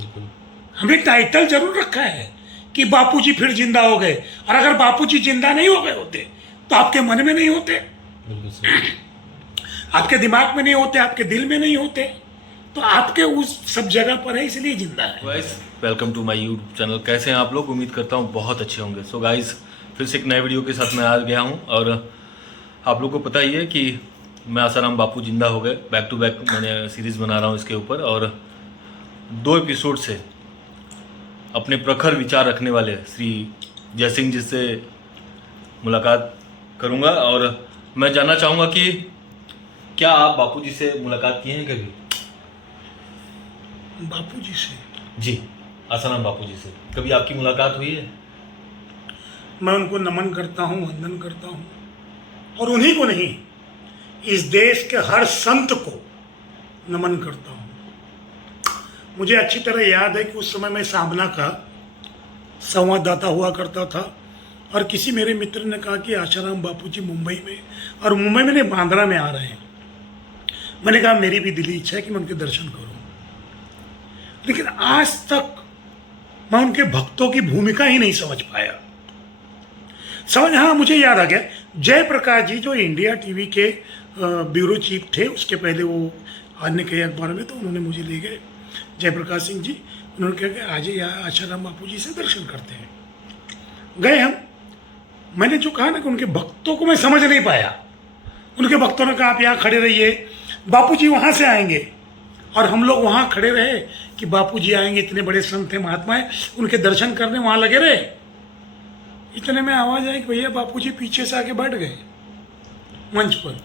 बिल्कुल। हमने टाइटल जरूर रखा है कि बापूजी फिर जिंदा हो गए, और अगर बापूजी जिंदा नहीं हो गए होते तो आपके मन में नहीं होते, बिल्कुल सही। आपके दिमाग में नहीं होते, आपके दिल में नहीं होते, तो आपके उस सब जगह पर है, इसलिए जिंदा है। Guys, welcome to my YouTube channel. कैसे हैं आप लोग? उम्मीद करता हूँ बहुत अच्छे होंगे। सो गाइस, फिर से एक नए वीडियो के साथ मैं आ गया हूँ। और आप लोग को पता ही है कि मैं आसाराम बापू जिंदा हो गए, बैक टू बैक मैंने सीरीज़ बना रहा हूँ इसके ऊपर। और 2 एपिसोड से अपने प्रखर विचार रखने वाले श्री जय सिंह जी से मुलाकात करूँगा। और मैं जानना चाहूँगा कि क्या आप बापू जी से मुलाकात किए हैं कभी? बापूजी से जी, आसाराम बापू जी से कभी आपकी मुलाकात हुई है? मैं उनको नमन करता हूँ, वंदन करता हूँ, और उन्हीं को नहीं, इस देश के हर संत को नमन करता हूँ। मुझे अच्छी तरह याद है कि उस समय मैं सामना का संवाददाता हुआ करता था, और किसी मेरे मित्र ने कहा कि आसाराम बापूजी मुंबई में, और मुंबई में नहीं, बांद्रा में आ रहे हैं। मैंने कहा मेरी भी दिली इच्छा है कि मैं उनके दर्शन करूं, लेकिन आज तक मैं उनके भक्तों की भूमिका ही नहीं समझ पाया। हाँ, मुझे याद आ गया, जयप्रकाश जी जो इंडिया टीवी के ब्यूरो चीफ थे, उसके पहले वो अन्य कई अखबार में, तो उन्होंने मुझे ले गए, जयप्रकाश सिंह जी। उन्होंने कहा कि आज आसाराम बापू जी से दर्शन करते हैं। गए हम। मैंने जो कहा ना कि उनके भक्तों को मैं समझ नहीं पाया। उनके भक्तों ने कहा आप यहाँ खड़े रहिए, बापूजी वहाँ से आएंगे, और हम लोग वहाँ खड़े रहे कि बापूजी आएंगे, इतने बड़े संत हैं, महात्मा हैं, उनके दर्शन करने वहाँ लगे रहे। इतने में आवाज़ आई कि भैया बापूजी पीछे से आके बैठ गए मंच पर।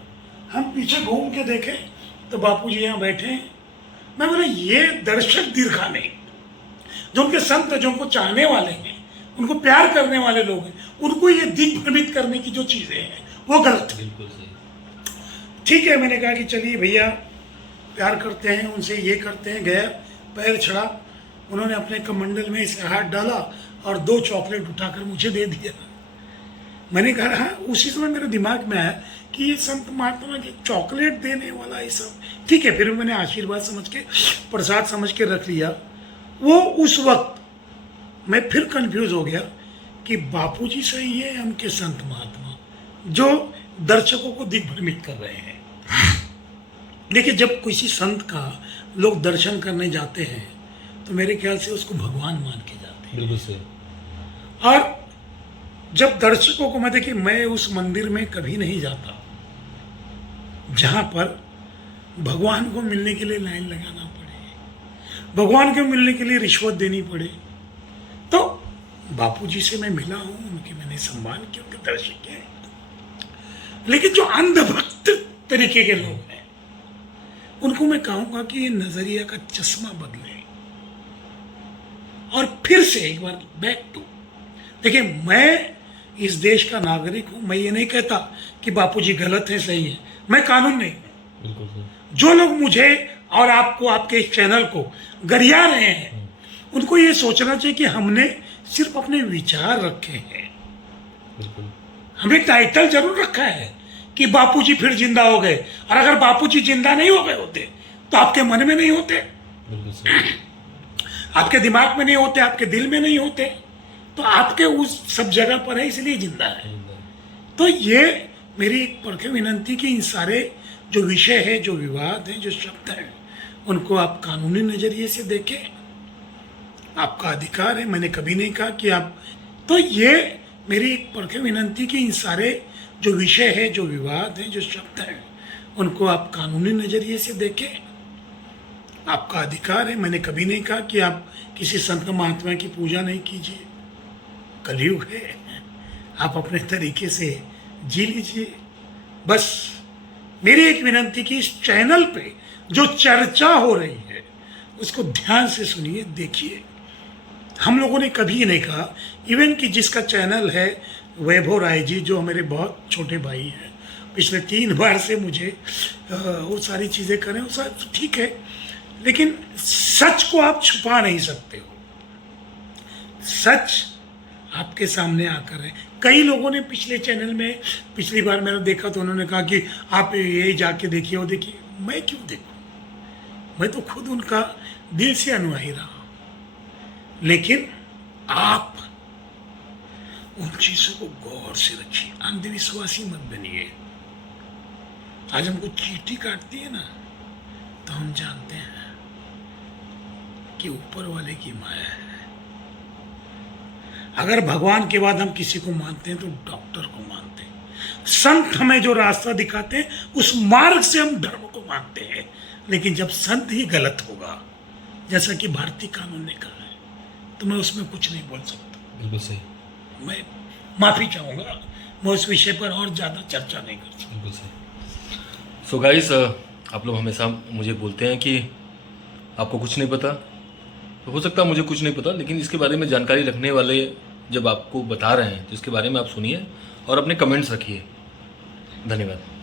हम पीछे घूम के देखे तो बापूजी यहाँ बैठे हैं। मैं बोला ये दर्शक दीर्घा नहीं, जो उनके संत, जो उनको चाहने वाले हैं, उनको प्यार करने वाले लोग हैं, उनको ये दिग्भ्रमित करने की जो चीज़ें हैं वो गलत है। बिल्कुल सही। ठीक है, मैंने कहा कि चलिए भैया प्यार करते हैं उनसे, ये करते हैं। गया, पैर छड़ा, उन्होंने अपने कमंडल में इसे हाथ डाला और 2 चॉकलेट उठाकर मुझे दे दिया। मैंने कहा हाँ, उसी समय मेरे दिमाग में आया कि ये संत महात्मा के चॉकलेट देने वाला ये सब ठीक है। फिर मैंने आशीर्वाद समझ के, प्रसाद समझ के रख लिया। वो उस वक्त मैं फिर कंफ्यूज हो गया कि बापूजी सही है, उनके संत महात्मा जो दर्शकों को दिग्भ्रमित कर रहे हैं। देखिए, जब किसी संत का लोग दर्शन करने जाते हैं तो मेरे ख्याल से उसको भगवान मान के जाते हैं। बिल्कुल सही। और जब दर्शकों को, मैं उस मंदिर में कभी नहीं जाता जहां पर भगवान को मिलने के लिए लाइन लगाना पड़े, भगवान को मिलने के लिए रिश्वत देनी पड़े। तो बापूजी से मैं मिला हूं, उनके मैंने सम्मान किया, उनके दर्शन किए। लेकिन जो अंधभक्त तरीके के लोग हैं, उनको मैं कहूंगा कि ये नजरिया का चश्मा बदले, और फिर से एक बार बैक टू, देखिए मैं इस देश का नागरिक हूं। मैं ये नहीं कहता कि बापूजी गलत है, सही है, मैं कानून नहीं हूं। बिल्कुल सही। जो लोग मुझे और आपको, आपके इस चैनल को गरिया रहे हैं, उनको ये सोचना चाहिए कि हमने सिर्फ अपने विचार रखे हैं। बिल्कुल। हमने टाइटल जरूर रखा है कि बापूजी फिर जिंदा हो गए, और अगर बापूजी जिंदा नहीं हो गए होते तो आपके मन में नहीं होते, बिल्कुल सही। आपके दिमाग में नहीं होते, आपके दिल में नहीं होते, तो आपके उस सब जगह पर है, इसलिए जिंदा है। तो ये मेरी एक परखे विनंती कि इन सारे जो विषय है, जो विवाद है, जो शब्द है, उनको आप कानूनी नजरिए से देखें। आपका अधिकार है, मैंने कभी नहीं कहा कि आप, तो ये मेरी एक परखे विनंती कि इन सारे जो विषय है, जो विवाद है, जो शब्द है, उनको आप कानूनी नजरिए से देखें। आपका अधिकार है, मैंने कभी नहीं कहा कि आप किसी संत महात्मा की पूजा नहीं कीजिए। कलयुग है, आप अपने तरीके से जी लीजिए। बस मेरी एक विनंती कि इस चैनल पे जो चर्चा हो रही है उसको ध्यान से सुनिए, देखिए। हम लोगों ने कभी नहीं कहा, इवन कि जिसका चैनल है वैभव राय जी, जो मेरे बहुत छोटे भाई हैं, पिछले 3 बार से मुझे वो सारी चीज़ें करें, वो सब ठीक है, लेकिन सच को आप छुपा नहीं सकते हो। सच आपके सामने आकर है। कई लोगों ने पिछले चैनल में, पिछली बार मैंने देखा तो उन्होंने कहा कि आप ये जाके देखिए, वो देखिए। मैं क्यों देखूं? मैं तो खुद उनका दिल से अनुयायी रहा हूं। लेकिन आप उन चीजों को गौर से रखिए, अंधविश्वासी मत बनिए। आज हमको चींटी काटती है ना, तो हम जानते हैं कि ऊपर वाले की माया है। अगर भगवान के बाद हम किसी को मानते हैं तो डॉक्टर को मानते हैं। संत हमें जो रास्ता दिखाते हैं उस मार्ग से हम धर्म को मानते हैं। लेकिन जब संत ही गलत होगा, जैसा कि भारतीय कानून ने कहा है, तो मैं उसमें कुछ नहीं बोल सकता। बिल्कुल सही। मैं माफी चाहूंगा, मैं उस विषय पर और ज्यादा चर्चा नहीं कर सकता। बिल्कुल सही। सो गाइस, आप लोग हमेशा मुझे बोलते हैं कि आपको कुछ नहीं पता। तो हो सकता है मुझे कुछ नहीं पता, लेकिन इसके बारे में जानकारी रखने वाले जब आपको बता रहे हैं तो इसके बारे में आप सुनिए और अपने कमेंट्स रखिए। धन्यवाद।